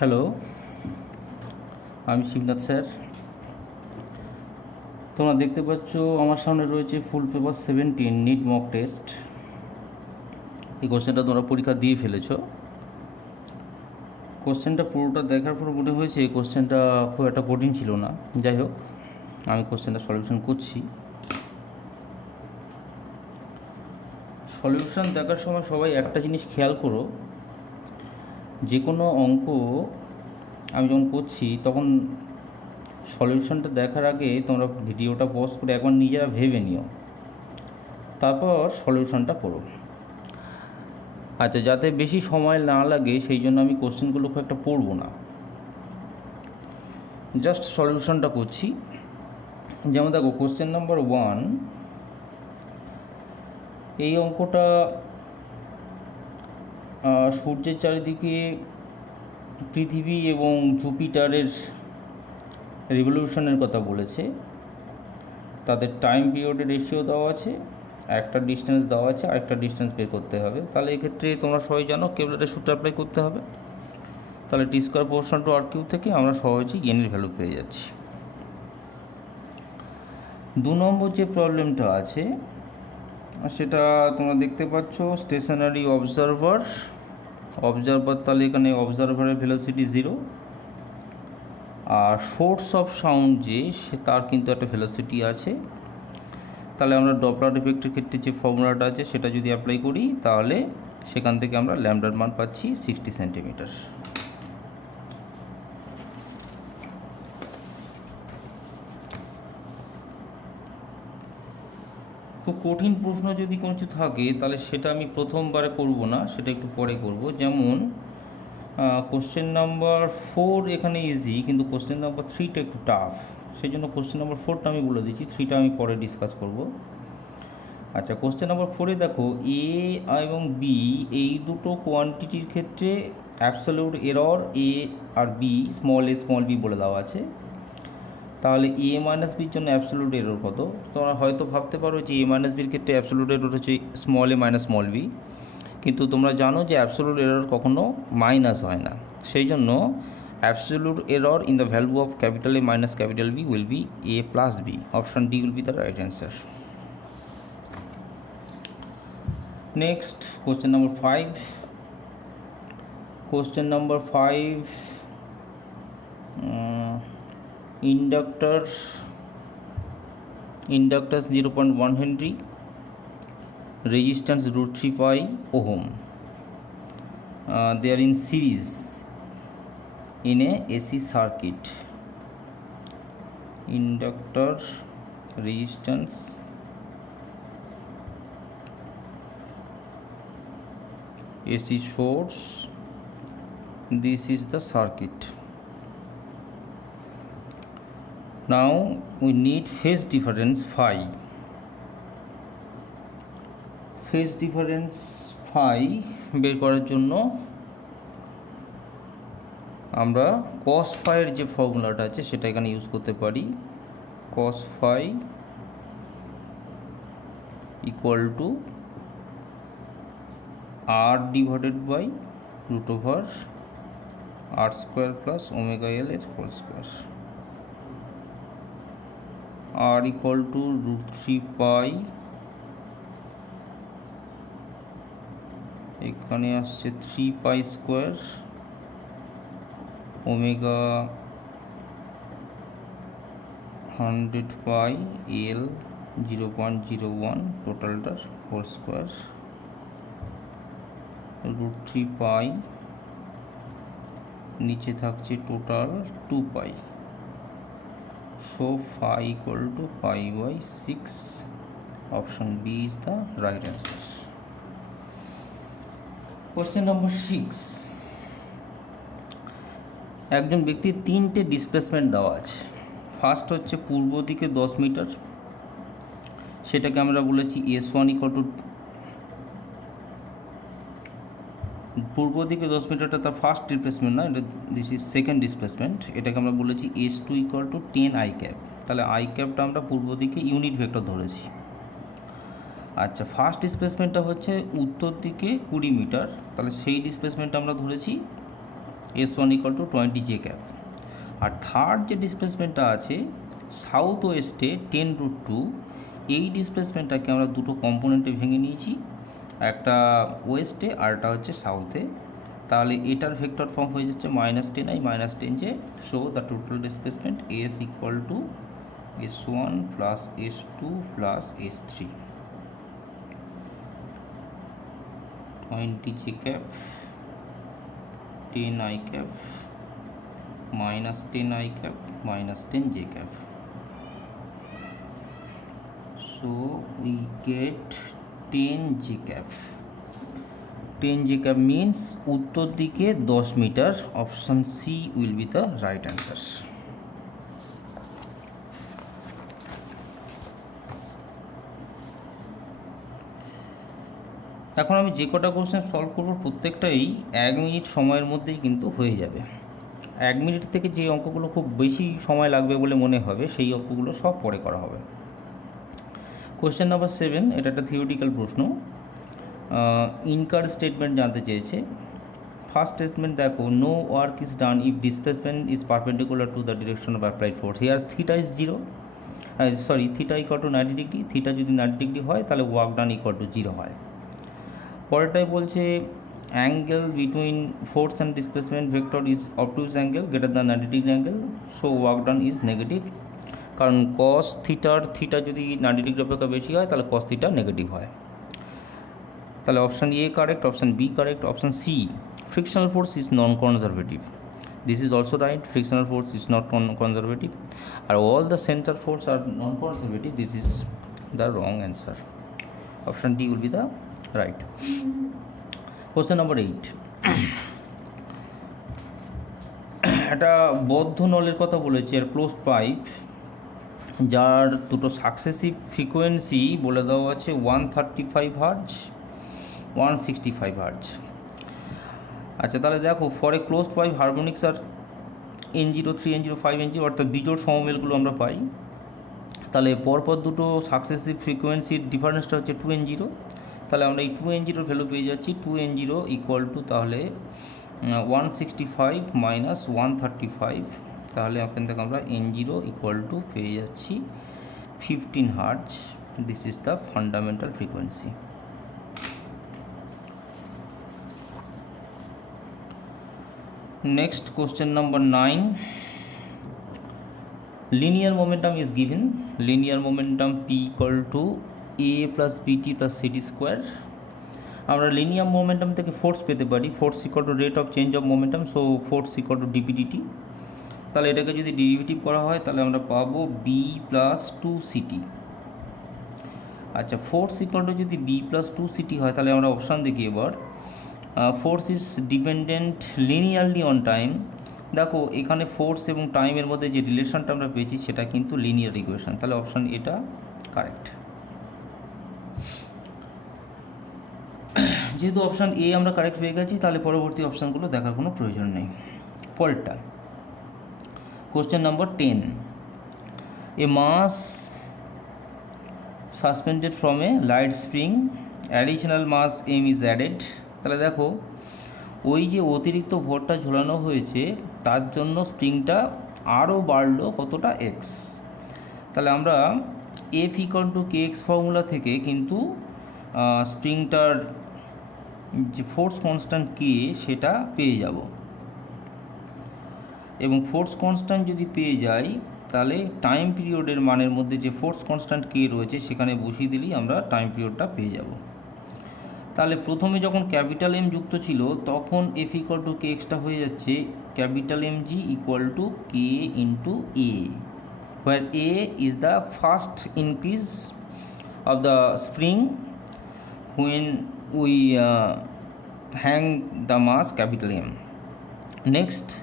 Hello, আমি Shibnath sir. তোমরা দেখতে পাচ্ছ আমার সামনে রয়েছে full paper 17 NEET mock test. এই কোশ্চেনটা তোমরা পরীক্ষা দিয়ে ফেলেছো। কোশ্চেনটা পুরোটা দেখার পর মনে হয়েছে এই কোশ্চেনটা খুব একটা কঠিন ছিল না। যাই হোক, আমি কোশ্চেনটা সলিউশন করছি। সলিউশন দেখার সময় সবাই একটা জিনিস খেয়াল করো, যে কোনো অঙ্ক আমি যখন করছি তখন সলিউশনটা দেখার আগে তোমরা ভিডিওটা পজ করে একবার নিজেরা ভেবে নিও, তারপর সলিউশনটা করো। আচ্ছা, যাতে বেশি সময় না লাগে সেই জন্য আমি কোশ্চেনগুলো খুব একটা পড়বো না, জাস্ট সলিউশনটা করছি। যেমন দেখো, কোশ্চেন নাম্বার 1, এই অঙ্কটা সূর্যের চারিদিকে পৃথিবী এবং জুপিটারের রিভলিউশনের কথা বলেছে। তাদের টাইম পিরিয়ডের রেশিও দেওয়া আছে, একটা ডিস্টেন্স দেওয়া আছে, আরেকটা ডিস্টেন্স বের করতে হবে। তাহলে এক্ষেত্রে তোমরা সবাই জানো কেবলের সূত্র অ্যাপ্লাই করতে হবে। তাহলে T square proportional to r cube থেকে আমরা সহজেই এনের ভ্যালু পেয়ে যাচ্ছি। 2 নম্বর যে প্রবলেমটা আছে সেটা তোমরা দেখতে পাচ্ছ, স্টেশনারি অবজারভার। তাহলে এখানে অবজারভারের ভেলোসিটি 0, আর সোর্স অফ সাউন্ড যে তার কিন্তু একটা ভেলোসিটি আছে। তাহলে আমরা ডপলার ইফেক্টের ক্ষেত্রে যে ফর্মুলাটা আছে সেটা যদি অ্যাপ্লাই করি তাহলে সেখান থেকে আমরা ল্যামডার মান পাচ্ছি 60 সেন্টিমিটার। খুব কঠিন প্রশ্ন যদি কোনো কিছু থাকে তাহলে সেটা আমি প্রথমবারে করব না, সেটা একটু পরে করব। যেমন কোশ্চেন নাম্বার 4 এখানে ইজি, কিন্তু কোশ্চেন নাম্বার 3টা একটু টাফ। সেই জন্য কোশ্চেন নাম্বার 4টা আমি বলে দিচ্ছি, 3টা আমি পরে ডিসকাস করব। আচ্ছা, কোশ্চেন নাম্বার 4-এ দেখো, এ এবং বি এই দুটো কোয়ান্টিটির ক্ষেত্রে অ্যাবসলিউট এরর এ আর বি, স্মল বি বলে দেওয়া আছে। তাহলে এ মাইনাস বির জন্য অ্যাবসলিউট এরর কত? তোমরা হয়তো ভাবতে পারো যে এ মাইনাস বির ক্ষেত্রে অ্যাবসলিউট এরর হচ্ছে স্মল এ মাইনাস স্মল বি, কিন্তু তোমরা জানো যে অ্যাবসলিউট এরর কখনো মাইনাস হয় না। সেই জন্য absolute error in the value of capital A minus capital B will be A plus B. Option D will be the right answer. Next, question number 5। Question number 5, inductors 0.1 Henry, resistance √3 pi ohm. They are in series in a AC circuit. Inductor, resistance, AC source, this is the circuit. Now we need phase difference phi. Phase difference phi বের করার জন্য আমরা cos phi এর যে ফর্মুলাটা আছে সেটা এখানে ইউজ করতে পারি। cos phi equal to r divided by √r² plus omega l এর whole square. r equal to √3 pi, এখানে আসছে 3 pi square, omega 100 pi, l 0.01, টোটালটার হোল স্কোয়ার, √3 pi, নিচে থাকছে total 2 pi। So phi equal to pi by 6. Option B is the right answer. Question number 6. একজন ব্যক্তির 3টে displacement দেওয়া আছে। ফার্স্ট হচ্ছে পূর্ব দিকে 10 মিটার, সেটাকে আমরা বলেছি S1 equal to, পূর্ব দিকে 10 মিটারটা তার ফার্স্ট ডিসপ্লেসমেন্ট না, এটা দিস ইজ সেকেন্ড ডিসপ্লেসমেন্ট। এটাকে আমরা বলেছি S2 equal to 10 i cap। তাহলে আই ক্যাপটা আমরা পূর্ব দিকে ইউনিট ভেক্টর ধরেছি। আচ্ছা, ফার্স্ট ডিসপ্লেসমেন্টটা হচ্ছে উত্তর দিকে 20 মিটার, তাহলে সেই ডিসপ্লেসমেন্টটা আমরা ধরেছি S1 equal to 20 J cap. আর থার্ড যে ডিসপ্লেসমেন্টটা আছে সাউথ ওয়েস্টে 10√2, এই ডিসপ্লেসমেন্টটাকে আমরা দুটো কম্পোনেন্টে ভেঙে নিয়েছি, একটা ওয়েস্টে আর একটা হচ্ছে সাউথে। তাহলে এটার ভেক্টর ফর্ম হয়ে যাচ্ছে -10i -10j। So the total displacement S equal to S1 plus S2 plus S3, 20 j cap 10i cap -10i cap -10 j cap. So we get 10 j cap. 10 j cap means উত্তর দিকে 10 metre. Option C will be the right answer. এখন আমি যে কটা question solve করবো প্রত্যেকটাই 1 minute সময়ের মধ্যেই কিন্তু হয়ে যাবে। 1 মিনিট থেকে যে অঙ্কগুলো খুব বেশি সময় লাগবে বলে মনে হবে সেই অঙ্কগুলো সব পরে করা হবে। কোশ্চেন নাম্বার 7, এটা একটা থিওরিটিক্যাল প্রশ্ন। ইনকার স্টেটমেন্ট জানতে চেয়েছে। ফার্স্ট স্টেটমেন্ট দেখো, no work is done if displacement is perpendicular to the direction of applied force. Here theta is 0, theta equal to 90 degree. Theta যদি 90 ডিগ্রি হয় তাহলে ওয়ার্ক ডান ইকুয়াল টু 0 হয়। পরেরটাই বলছে angle between force and displacement vector is obtuse angle greater than 90 degree angle, so work done is negative. কারণ cos theta যদি 90 degree অপেক্ষা বেশি হয় তাহলে কস থিটা নেগেটিভ হয়। তাহলে option A correct, option B correct, option C frictional force is non conservative, this is also right, frictional force is not conservative. আর all the centre force are non conservative, this is the wrong answer. Option D will be the right. Question number 8, একটা বদ্ধ নলের কথা বলেছি আর closed pipe, যার দুটো successive frequency বলে দেওয়া আছে 135 হার্জ 165 হার্জ। আচ্ছা তাহলে দেখো, for a closed pipe harmonics are N03 N05 N0 অর্থাৎ বিজোড় সমমেলগুলো আমরা পাই। তাহলে পরপর দুটো সাকসেসিভ ফ্রিকোয়েন্সির ডিফারেন্সটা হচ্ছে 2N0। তাহলে আমরা এই 2N0 ভ্যালু পেয়ে যাচ্ছি, 2N0 ইকুয়াল টু তাহলে 165 মাইনাস 135। তাহলে এখান থেকে আমরা N0 ইকুয়াল টু পেয়ে যাচ্ছি 15 hertz. This is the fundamental frequency. Next, question number 9. Linear momentum is given. Linear momentum P equal to A plus BT plus CT square. আমরা linear momentum থেকে force পেতে পারি, force equal two rate of change of momentum, so force equal two DPDT. তাহলে এটাকে যদি derivative করা হয় তাহলে আমরা পাবো বি প্লাস 2CT। আচ্ছা, ফোর্স ইকুয়াল টু যদি বি প্লাস 2CT হয় তাহলে আমরা অপশান দেখি এবার। Force is dependent linearly on time. দেখো এখানে ফোর্স এবং টাইমের মধ্যে যে রিলেশনটা আমরা পেয়েছি সেটা কিন্তু লিনিয়ার ইকুয়েশন, তাহলে অপশান এটা কারেক্ট। যেহেতু অপশান এ আমরা কারেক্ট পেয়ে গেছি তাহলে পরবর্তী অপশানগুলো দেখার কোনো প্রয়োজন নেই। পরেরটা question number 10, a mass suspended from a light spring, additional mass M is added. তাহলে দেখো, ওই যে অতিরিক্ত ভরটা ঝোলানো হয়েছে তার জন্য স্প্রিংটা আরও বাড়লো কতটা এক্স। তাহলে আমরা F equal to K x formula থেকে কিন্তু স্প্রিংটার যে ফোর্স কনস্ট্যান্ট কে সেটা পেয়ে যাব, এবং ফোর্স কনস্ট্যান্ট যদি পেয়ে যাই তাহলে টাইম পিরিয়ডের মানের মধ্যে যে ফোর্স কনস্ট্যান্ট কে রয়েছে সেখানে বসিয়ে দিলেই আমরা টাইম পিরিয়ডটা পেয়ে যাব। তাহলে প্রথমে যখন ক্যাপিটাল এম যুক্ত ছিল তখন এফ ইকুয়াল টু কে এক্সটা হয়ে যাচ্ছে capital M G equal to K into A, where a is the first increase of the spring when we hang the mass capital M. Next,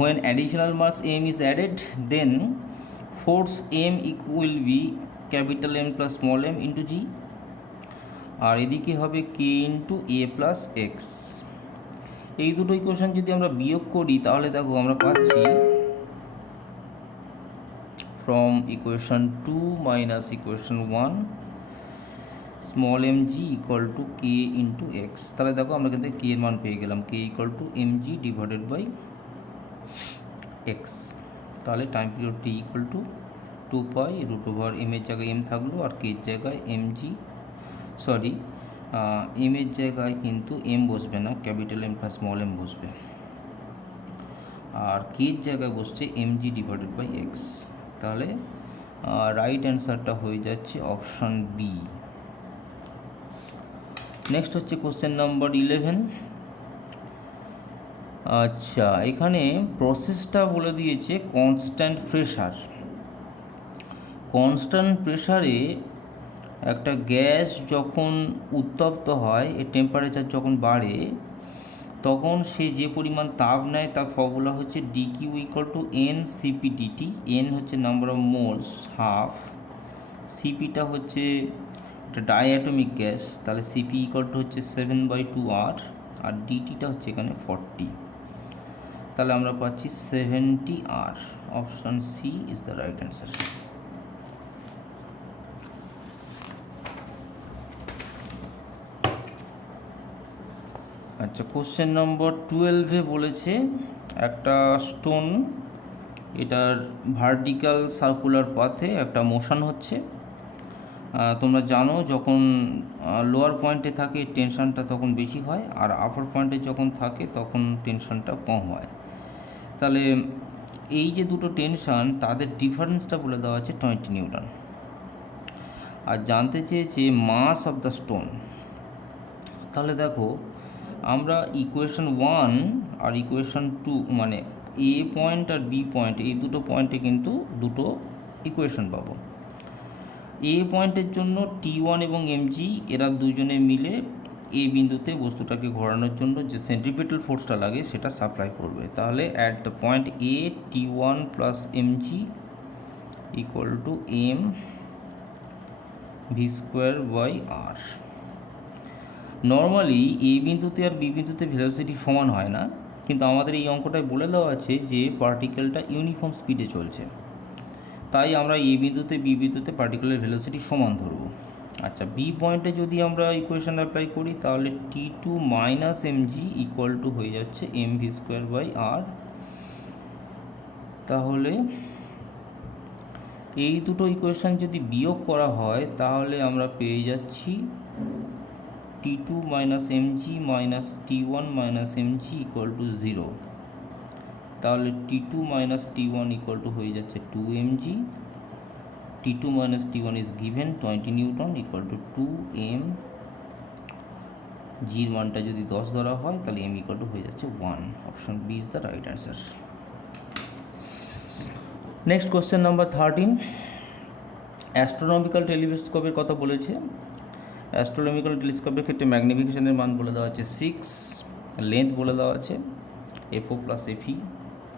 when additional mass M is added, then force M will be capital M plus small m into G, আর এদিকে হবে k into a plus x. এই দুটো equation যদি আমরা বিয়োগ করি তাহলে দেখো আমরা পাচ্ছি from equation 2 minus equation 1, small m G equal to K into x. তাহলে দেখো আমরা কিন্তু কে এর মান পেয়ে গেলাম, k equal to m G divided by x. তাহলে time period T equal to 2 pi root over m এর জায়গায় এম থাকলো আর কে এর জায়গায় এম জি, সরি এম এর জায়গায় কিন্তু এম বসবে না, capital M plus small M বসবে, আর কে এর জায়গায় বসছে M G divided by x. তাহলে রাইট অ্যান্সারটা হয়ে যাচ্ছে অপশান বি। নেক্সট হচ্ছে কোশ্চেন নাম্বার 11। আচ্ছা, এখানে প্রসেসটা বলে দিয়েছে কনস্ট্যান্ট প্রেশার। কনস্ট্যান্ট প্রেশারে একটা গ্যাস যখন উত্তপ্ত হয়, এর টেম্পারেচার যখন বাড়ে, তখন সে যে পরিমাণ তাপ নেয় তার ফর্মুলা হচ্ছে D Q equal to N CP DT. N হচ্ছে নাম্বার অফ মোলস হাফ, সিপিটা হচ্ছে একটা ডাইঅ্যাটমিক গ্যাস, তাহলে সিপি ইকুয়াল টু হচ্ছে 7/2R, আর ডিটিটা হচ্ছে এখানে 40। তাহলে আমরা পাচ্ছি 70R। Option C is the right answer. আচ্ছা, কোশ্চেন নম্বর 12-এ বলেছে একটা স্টোন, এটার ভার্টিক্যাল সার্কুলার পাথে একটা মোশন হচ্ছে। তোমরা জানো যখন লোয়ার পয়েন্টে থাকে টেনশনটা তখন বেশি হয়, আর আপার পয়েন্টে যখন থাকে তখন টেনশনটা কম হয়। তাহলে এই যে দুটো টেনশন তাদের ডিফারেন্সটা বলে দেওয়া আছে 20 নিউটন। আর জানতে চেয়েছে মাস অফ দ্য স্টোন। তাহলে দেখো আমরা ইকুয়েশন 1 আর ইকুয়েশন 2 মানে এ পয়েন্ট আর বি পয়েন্ট, এই দুটো পয়েন্টে কিন্তু দুটো ইকুয়েশন পাবো। এ পয়েন্টের জন্য T1 এবং mg এরা দুজনে মিলে এ বিন্দুতে বস্তুটাকে ঘোরানোর জন্য যে সেন্ট্রিপিটাল ফোর্সটা লাগে সেটা সাপ্লাই করবে। তাহলে at the point A T1 plus mg equal to m v²/r। Normally A বিন্দুতে আর বি বিন্দুতে ভেলোসিটি সমান হয় না, কিন্তু আমাদের এই অঙ্কটায় বলে দেওয়া আছে যে পার্টিকেলটা ইউনিফর্ম স্পিডে চলছে, তাই আমরা এ বিন্দুতে বি বিন্দুতে পার্টিকুলার ভেলোসিটি সমান ধরব। আচ্ছা, বি পয়েন্টে যদি আমরা ইকুয়েশন অ্যাপ্লাই করি তাহলে T2 minus mg equal two হয়ে যাচ্ছে mv²/r। তাহলে এই দুটো ইকুয়েশন যদি বিয়োগ করা হয় তাহলে আমরা পেয়ে যাচ্ছি T2 minus mg minus T1 minus mg equal two 0। তাহলে T2 minus T1 equal to হয়ে যাচ্ছে 2mg। T2 minus T1 is given 20 Newton equal to 2m। g এর মানটা যদি 10 ধরা হয় তাহলে m equal to হয়ে যাচ্ছে 1। Option B is the right answer. Next question number 13। Astronomical টেলিস্কোপের কথা বলেছে। অ্যাস্ট্রোনমিক্যাল টেলিস্কোপের ক্ষেত্রে ম্যাগনিফিকেশনের মান বলে দেওয়া আছে 6, লেন্থ বলে দেওয়া আছে FO প্লাস FE।